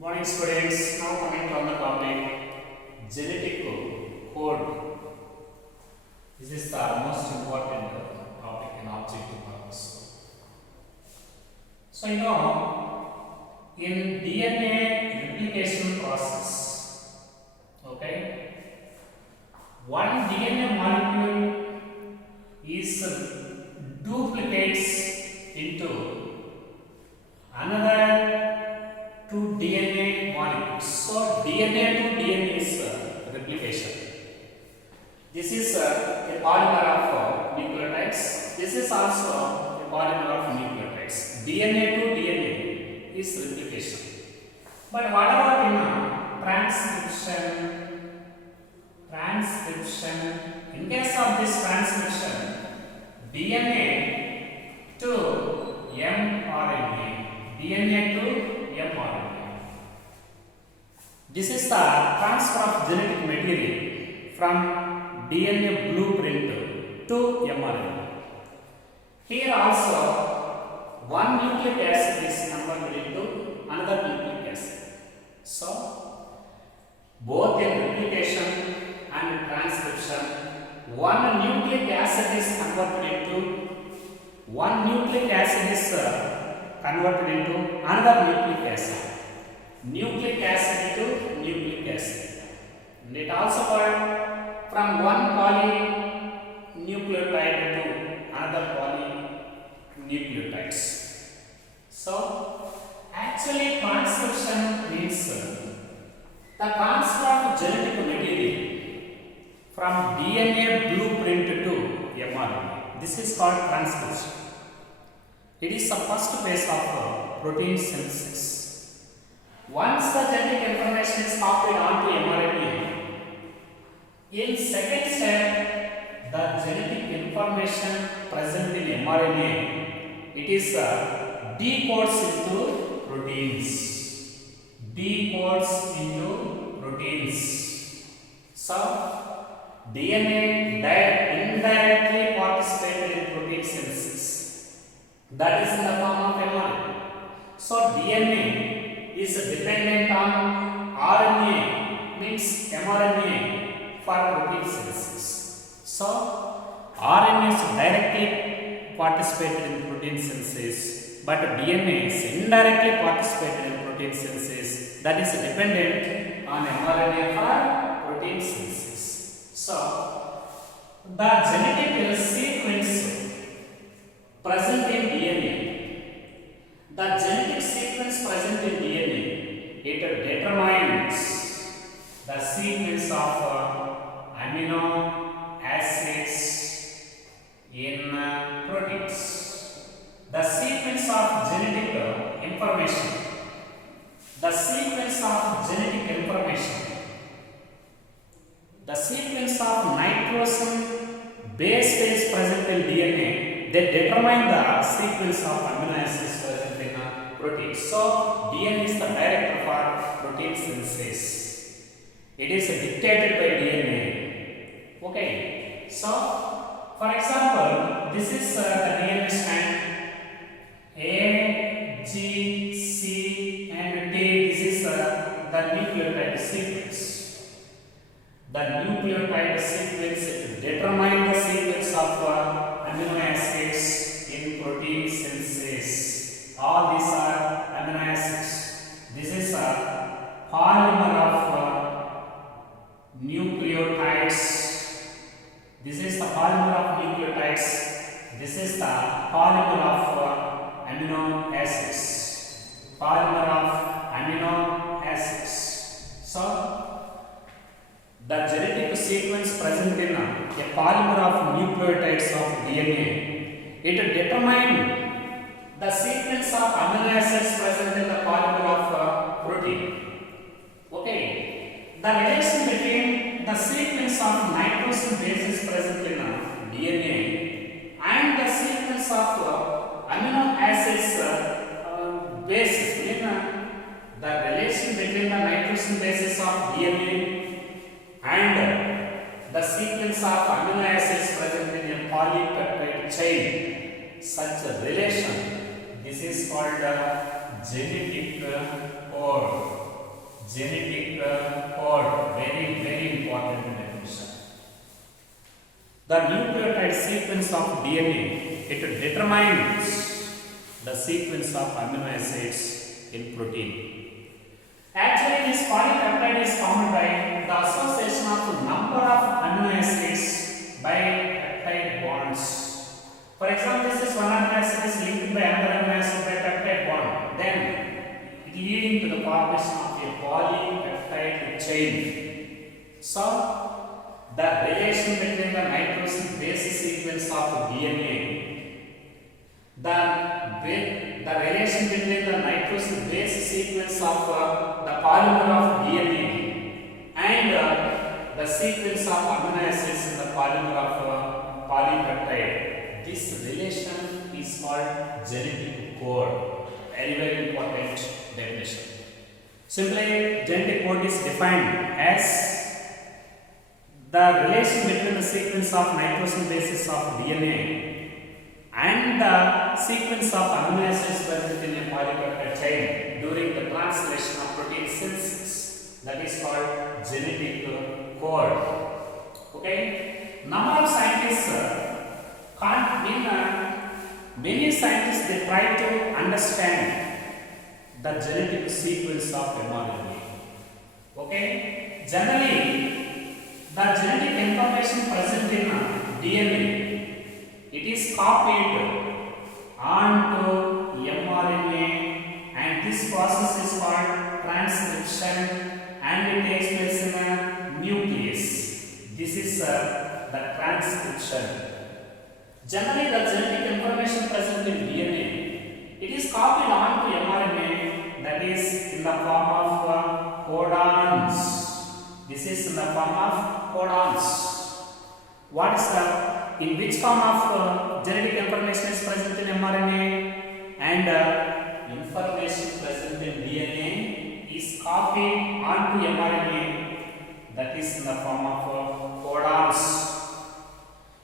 Morning students, now coming on the topic genetic code. This is the most important topic in objective purpose. So in DNA replication process, okay, one DNA molecule is duplicates into another two DNA molecules. So DNA to DNA is replication. This is a polymer of nucleotides. This is also a polymer of nucleotides. DNA to DNA is replication. But what about in transcription? Transcription. In case of this transcription, DNA to mRNA. DNA to mRNA. This is the transfer of genetic material from DNA blueprint to mRNA. Here also, one nucleic acid is converted into another nucleic acid. So, both in replication and transcription, one nucleic acid is converted into another nucleic acid. Nucleic acid to nucleic acid. And it also got from one polynucleotide to another polynucleotides. So, actually transcription means the transfer of genetic material from DNA blueprint to mRNA. This is called transcription. It is the first phase of protein synthesis. Once the genetic information is copied onto mRNA, in second step, the genetic information present in mRNA, it is decodes into proteins. Decodes into proteins. So, DNA indirectly participated in protein synthesis. That is in the form of mRNA. So, DNA is dependent on RNA, means mRNA for protein synthesis. So, RNA is directly participated in protein synthesis, but DNA is indirectly participated in protein synthesis, that is dependent on mRNA for protein synthesis. So, the genetic sequence present in DNA, the genetic sequence present in DNA, it determines the sequence of amino acids in proteins. The sequence of genetic information. The sequence of genetic information. The sequence of nitrogen base pairs present in DNA, they determine the sequence of amino acids present in proteins. So, DNA is the director for protein synthesis. It is dictated by DNA. Okay. So, for example, this is the DNA strand A, G, C, and T. This is the nucleotide sequence. The nucleotide sequence determines the sequence of amino acids in protein synthesis. All these are amino acids. This is a polymer of nucleotides. This is the polymer of nucleotides. This is the polymer of amino acids. Polymer of amino acids. So, the genetic sequence present in a polymer of nucleotides of DNA, it determines the sequence of amino acids present in the polymer of protein. Okay. The relation between the sequence of nitrogen bases present in DNA and the sequence of amino acids bases, the relation between the nitrogen bases of DNA and the sequence of amino acids present in a polypeptide chain, such a relation, this is called genetic code. genetic code. Very, very important definition. The nucleotide sequence of DNA, it determines the sequence of amino acids in protein. Actually, this polypeptide is formed by the association of number of amino acids by peptide bonds. For example, this is one amino acid is linked by another amino acid by peptide bond. Then, it leading to the formation of a polypeptide chain. So, the relation between the nitrogen base sequence of DNA, the relation between the nitrogen base sequence of the polymer of DNA and the sequence of amino acids in the polymer of polypeptide. This relation is called genetic code. Very, very important definition. Simply, genetic code is defined as the relation between the sequence of nitrogen bases of DNA and the sequence of amino acids present in a polypeptide chain during the translation of protein synthesis. That is called genetic code. Okay. Number of scientists many scientists they try to understand the genetic sequence of mRNA. Okay. Generally, the genetic information present in DNA, it is copied onto mRNA, and this process is called transcription, and it takes place in a nucleus. This is the transcription. Generally, the genetic information present in DNA, it is copied onto mRNA, that is in the form of codons. This is in the form of codons. What is in which form of genetic information is present in mRNA? And information present in DNA is copied onto mRNA, that is in the form of codons.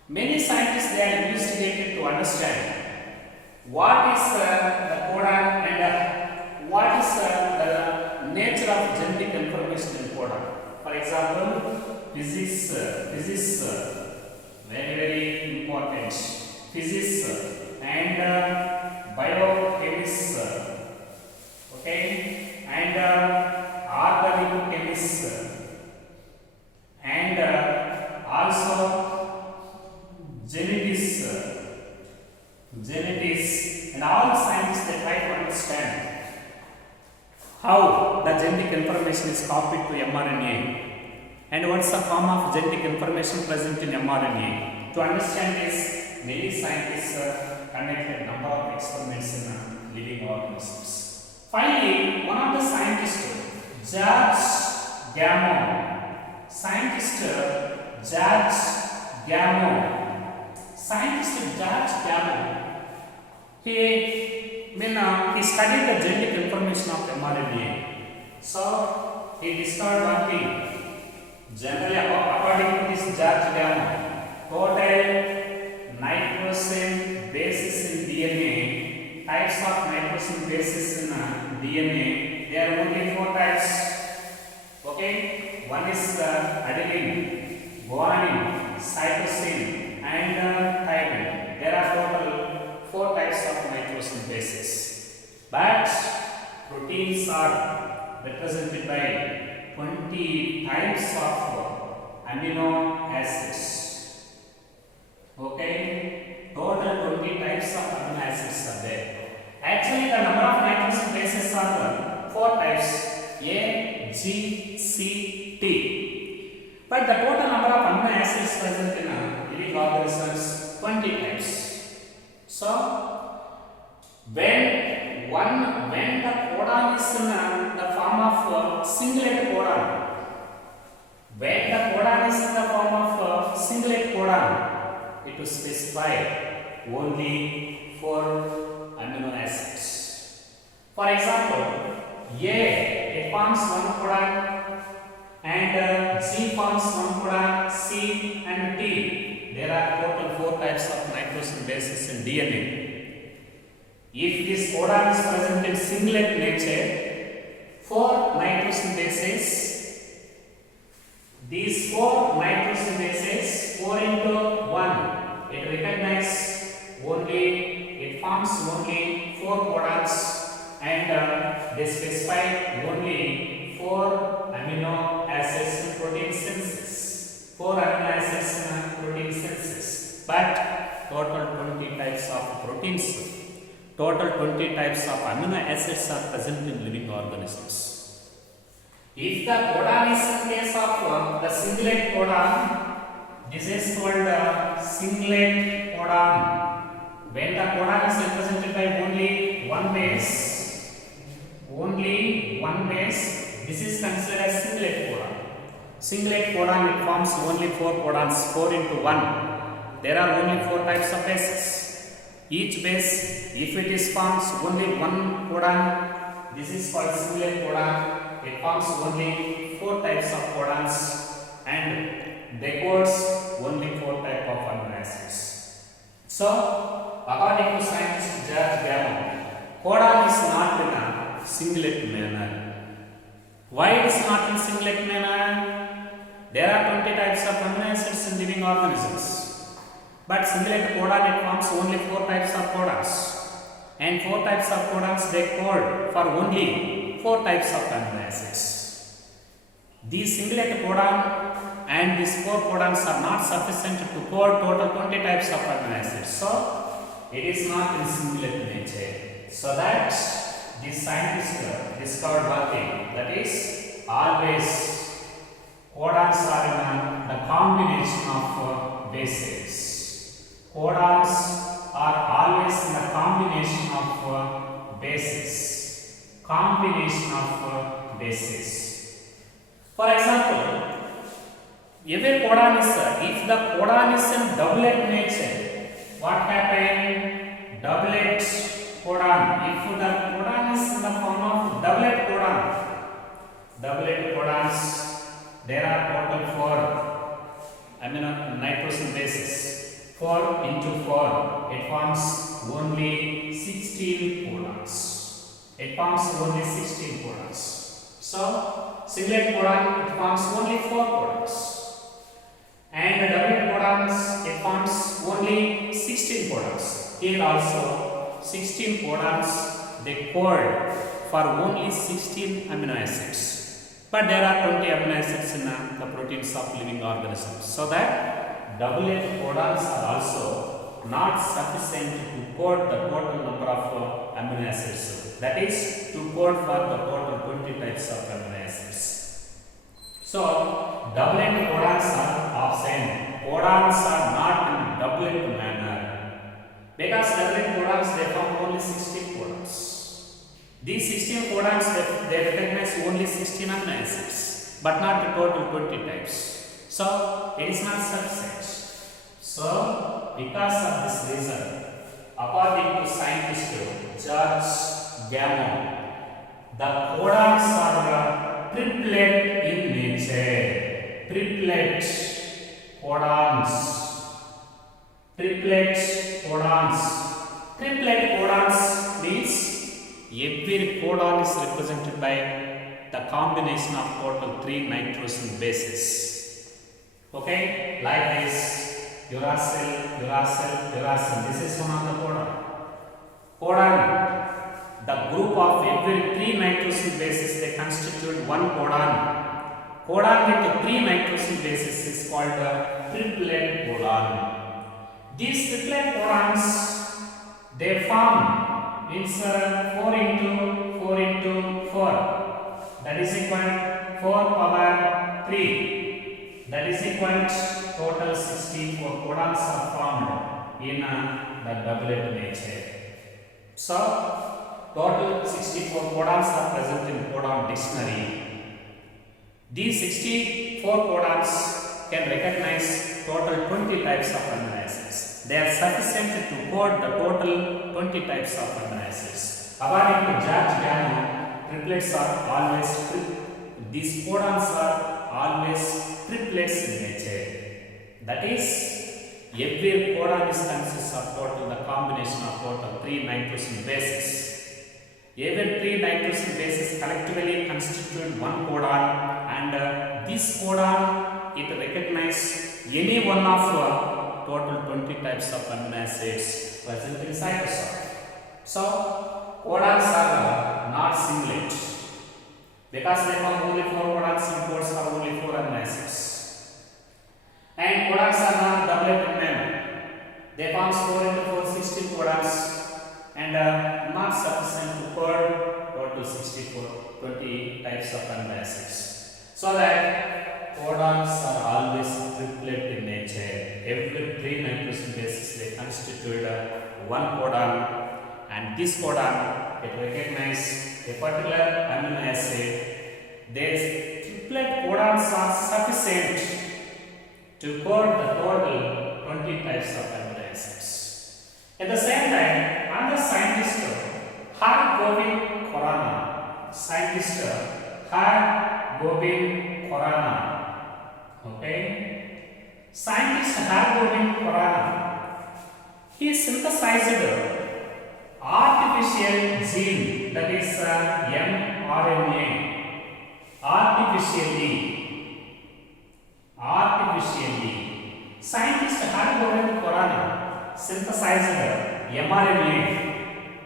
Many scientists they are investigated to understand what is the codon and what is the nature of genetic information in codon. For example, physics, very, very important. Physics and biochemists, okay, and organic chemists, and also genetics, and all scientists they try to understand how the genetic information is copied to mRNA and what's the form of genetic information present in mRNA. To understand this, many scientists conducted a number of experiments in living organisms. Finally, one of the scientists, George Gamow, he studied the genetic information of mRNA. So he discovered one thing. Generally, according to this George Gamow, total nitrogen bases in DNA, types of nitrogen bases in DNA, there are only 4 types. Okay, one is adenine, guanine, cytosine, and thymine. There are total 4 types of nitrogen bases. But proteins are represented by 20 types of amino acids. Okay, total 20 types of amino acids are there. Actually, the number of nitrogen bases are 4 types: A, G, C, T. But the total number of amino acids present in living organisms 20 types. So, when the codon is in the form of singlet codon, it will specify only 4 amino acids. For example, A, it forms 1 codon, and G forms 1 codon, C and T. There are total 4 types of nitrogen bases in DNA. If this codon is present in singlet nature, 4 nitrogen bases. These 4 nitrogen bases, 4 into 1, it recognizes only, it forms only 4 codons, and they specify only 4 amino acids in protein synthesis. 4 amino acids in protein synthesis. But total 20 types of proteins, total 20 types of amino acids are present in living organisms. If the codon is in case of the singlet codon, this is called singlet codon. When the codon is represented by only one base, this is considered as singlet codon. Singlet codon, it forms only 4 codons, 4 into 1. There are only 4 types of bases. Each base, if it is forms only one codon, this is called singlet codon. It forms only 4 types of codons and they codes only 4 type of amino acids. So, according to scientist George Gamow, codon is not in a singlet manner. Why it is not in singlet manner? There are 20 types of amino acids in living organisms. But singlet codon, it forms only 4 types of codons. And 4 types of codons they code for only 4 types of amino acids. These singlet codon and these 4 codons are not sufficient to code total 20 types of amino acids. So, it is not in singlet nature. So that this scientist discovered one thing, that is always codons are in the combination of bases. Codons are always in the combination of bases. Combination of bases. For example, every codon is, if the codon is in doublet nature, what happens? Doublet codon. If the codon is in the form of doublet codons, there are total 4 amino nitrogen bases. 4 into 4, it forms only 16 codons. It forms only 16 codons. So, singlet codon, it forms only 4 codons. And doublet codons, it forms only 16 codons. Here also, 16 codons, they code for only 16 amino acids. But there are 20 amino acids in the proteins of living organisms. So that doublet codons are also not sufficient to code the total number of amino acids. That is, to code for the total 20 types of amino acids. So, doublet codons are absent. Codons are not in doublet manner. Because doublet codons, they form only 16 codons. These 16 codons, they recognize only 16 amino acids, but not the total 20 types. So, it is not sufficient. So, because of this reason, according to scientist George Gamow, the codons are triplet in nature. Triplet codons. Triplet codons. Triplet codons means every codon is represented by the combination of total 3 nitrogen bases. Okay, like this, uracil, uracil, uracil. This is one of the codon. Codon, the group of every 3 nitrogen bases, they constitute one codon. Codon with 3 nitrogen bases is called a triplet codon. These triplet codons, they form means 4 into 4. That is equal to 4 power 3. That is equal to total 64 codons are formed in the doublet nature. So, total 64 codons are present in codon dictionary. These 64 codons can recognize total 20 types of amino acids. They are sufficient to code the total 20 types of amino acids. According to George Gamow, triplets are always these codons are always triplets in nature. That is, every codon is consists of total the combination of total 3 nitrogen bases. Every 3 nitrogen bases effectively constitute one codon, and this codon it recognize any one of total 20 types of amino acids present in cytosol. So codons are not singlet because they have only 4 codons and codes have only 4 amino acids. And codons are not doublet in memory. They form 4 into 4 16 codons and not sufficient to code total 64 20 types of amino acids. So that codons are always triplet in nature. Every 3 nitrogen bases they constitute one codon, and this codon it recognizes a particular amino acid. These triplet codons are sufficient to code the total 20 types of amino acids. At the same time, another scientist, scientist Hargobind Khorana, he synthesized artificial gene, that is mRNA, artificially. Scientist Hargobind Khorana synthesized mRNA,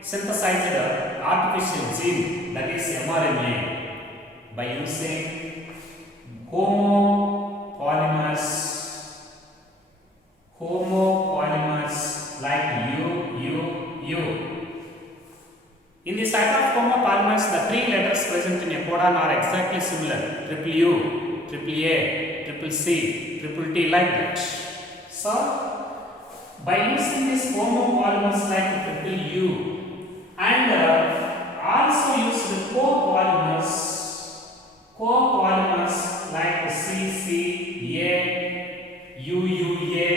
synthesized artificial gene, that is mRNA, by using homopolymers like U. In the site of homopolymers, the 3 letters present in a codon are exactly similar: triple U, triple A, triple C, triple T, like that. So, by using these homopolymers like triple U and also use the copolymers like CCA, UUA,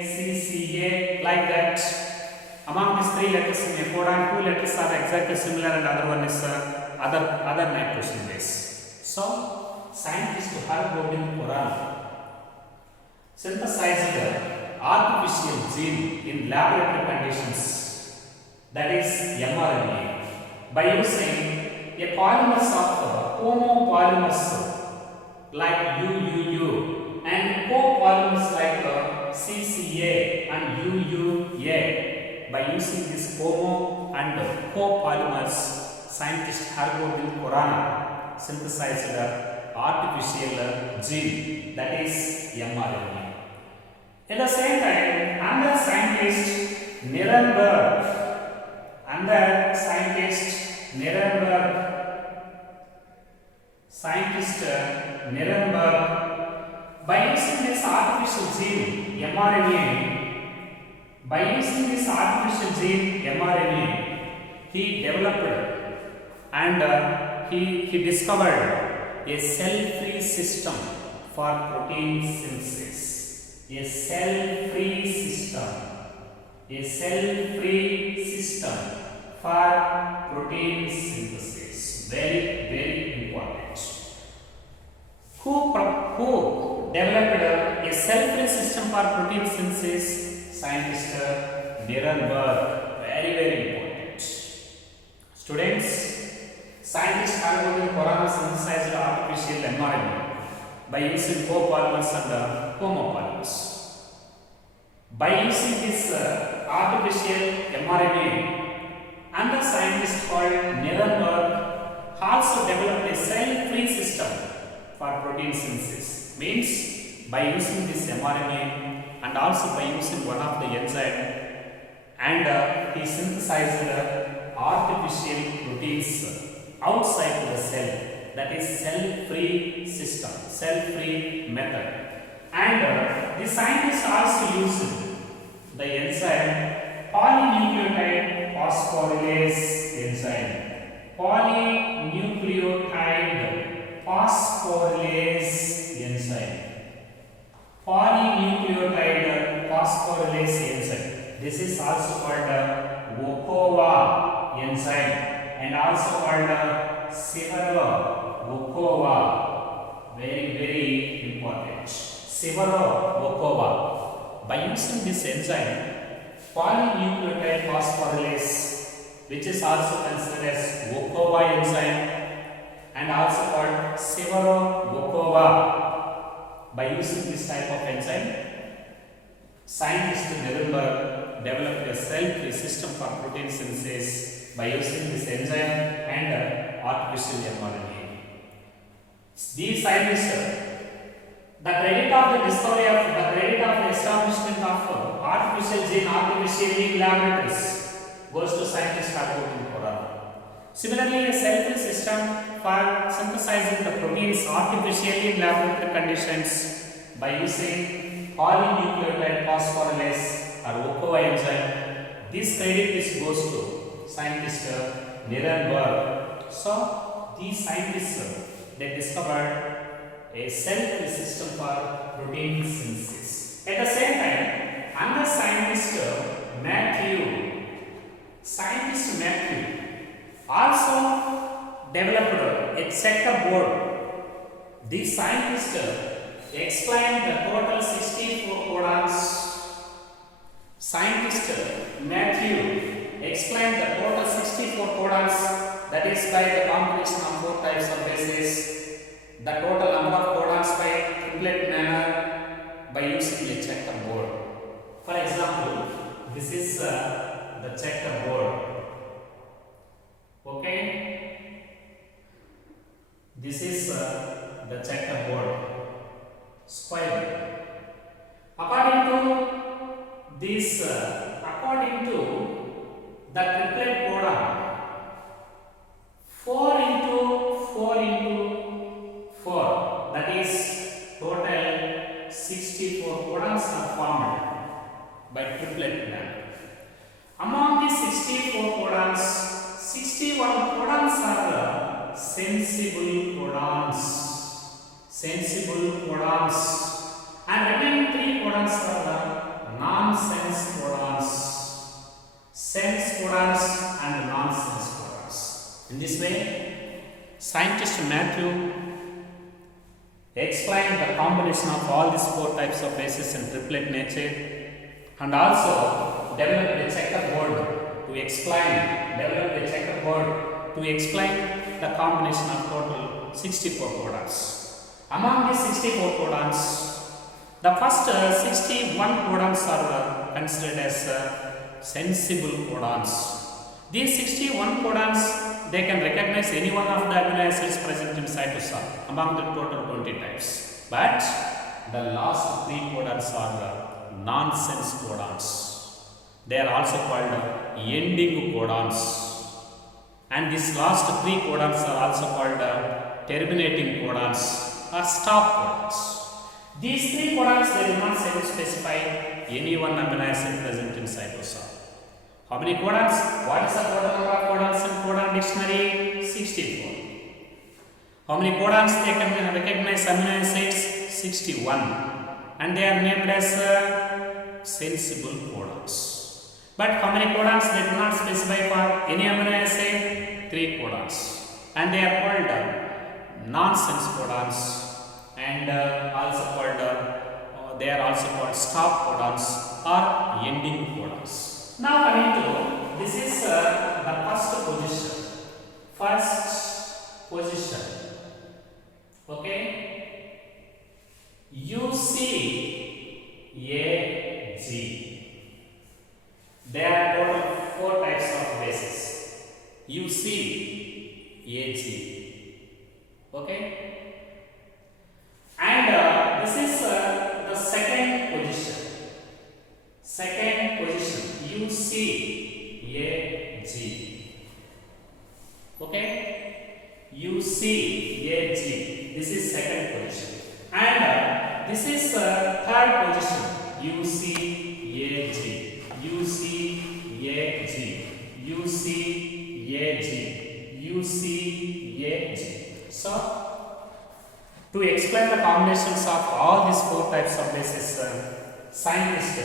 CCA, like that. Among these 3 letters in a codon, 2 letters are exactly similar and other one is other nitrogen base. So, scientist Hargobind Khorana synthesized artificial gene in laboratory conditions, that is mRNA, by using a polymers of homopolymers like UUU and copolymers like CCA and UUA. By using this homo and copolymers, scientist Hargobind Khorana synthesized artificial gene, that is mRNA. At the same time, another scientist Nirenberg, by using this artificial gene mRNA, he developed and he discovered a cell-free system for protein synthesis. A cell-free system for protein synthesis. Very, very important. Who developed a cell-free system for protein synthesis? Scientist Nirenberg. Very, very important. Students, scientist Hargobind Khorana synthesized artificial mRNA by using copolymers and homopolymers. By using this artificial mRNA, another scientist called Nirenberg also developed a cell-free system for protein synthesis. Means by using this mRNA and also by using one of the enzyme, and he synthesized artificial proteins outside the cell, that is cell-free system, cell-free method. And the scientists also used the enzyme polynucleotide phosphorylase enzyme. Polynucleotide phosphorylase enzyme. This is also called Volkova enzyme and also called Severo-Volkova. Very, very important. Severo-Volkova. By using this enzyme, polynucleotide phosphorylase, which is also considered as Volkova Volkova enzyme and also called Severo-Volkova. By using this type of enzyme, scientists developed a cell-free system for protein synthesis by using this enzyme and artificial mRNA. These scientists, the credit of the establishment of artificial gene laboratories goes to scientists in Korea. Similarly, a cell-free system for synthesizing the proteins artificially in laboratory conditions by using polynucleotide phosphorylase or Volkova enzyme. This credit goes to scientist Nirenberg. So, these scientists they discovered a cell-free system for protein synthesis. At the same time, another scientist Matthew also developed a checkerboard. These scientists explained the total 64 codons. Scientist Matthew explained the total 64 codons, that is by the combination of 4 types of bases, the total number of codons by triplet manner by using a checkerboard. For example, this is the checkerboard. Okay, this is the checkerboard square. According to the triplet codon, 4 into 4 into 4, that is total 64 codons are formed by triplet manner. Among these 64 codons, 61 codons are sensible codons, and remaining 3 codons are nonsense codons. Sense codons and nonsense codons. In this way, scientist Matthew explained the combination of all these 4 types of bases in triplet nature, and also developed a checkerboard to explain the combination of total 64 codons. Among these 64 codons, the first 61 codons are considered as sensible codons. These 61 codons, they can recognize any one of the amino acids present in cytosol among the total 20 types. But the last 3 codons are nonsense codons. They are also called ending codons. And these last 3 codons are also called terminating codons or stop codons. These 3 codons, they do not specify any one amino acid present in cytosol. How many codons? What is the total number of codons in codon dictionary? 64. How many codons they can recognize amino acids? 61. And they are named as sensible codons. But how many codons they do not specify for any amino acid? 3 codons. And they are called nonsense codons, and they are also called stop codons or ending codons. Now coming to, this is the first position. Okay, UCAG. There are total 4 types of bases. UCAG. Okay, and this is the second position. UCAG. Okay, UCAG. This is second position, and this is third position. UCAG. So, to explain the combinations of all these 4 types of bases, scientists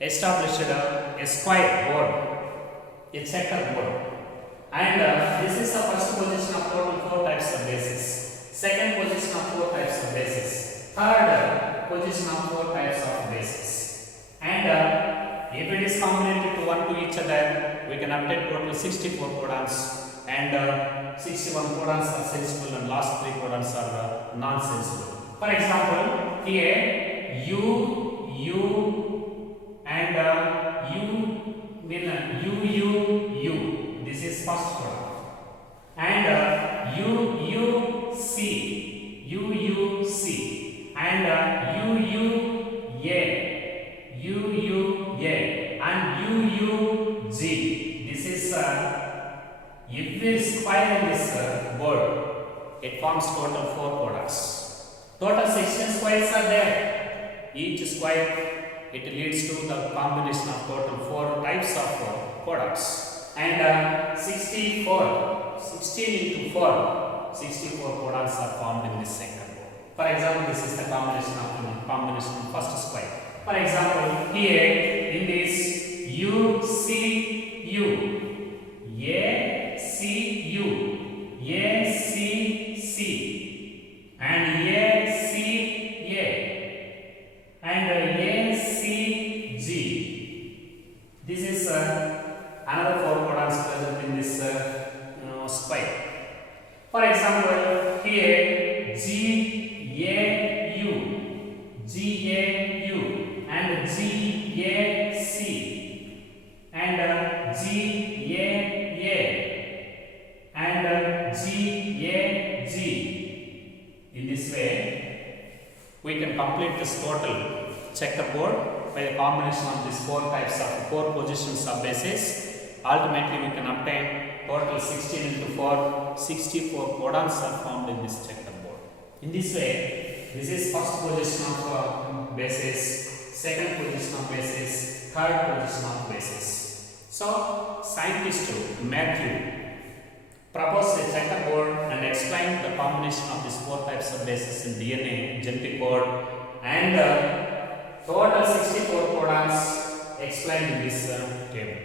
established a square board, a checkerboard, and this is the first position of total 4 types of bases, second position of 4 types of bases, third position of 4 types of bases, and if it is combined to one to each other, we can obtain total 64 codons, and and 61 codons are sensible and last 3 codons are non-sensible. For example, here U and U. This is first codon. And UUC and UUA and UUG. This is every square in this board. It forms total 4 codons. Total 16 squares are there. Each square it leads to the combination of total 4 types of codons. And 16 into 4, 64 codons are formed in this second board. For example, this is the combination of first square. For example, here in this UCU, ACU, ACC, and ACA, and ACG. This is another 4 codons present in this square. For example, here GAU and GAC and GAA and GAG. In this way, we can complete this total checkerboard by a combination of these 4 types of 4 positions of bases. Ultimately, we can obtain total 16 into 4, 64 codons are formed in this checkerboard. In this way, this is first position of bases, second position of bases, third position of bases. So, scientist Matthew proposed a checkerboard and explained the combination of these 4 types of bases in DNA, genetic code, and total 64 codons explained in this table.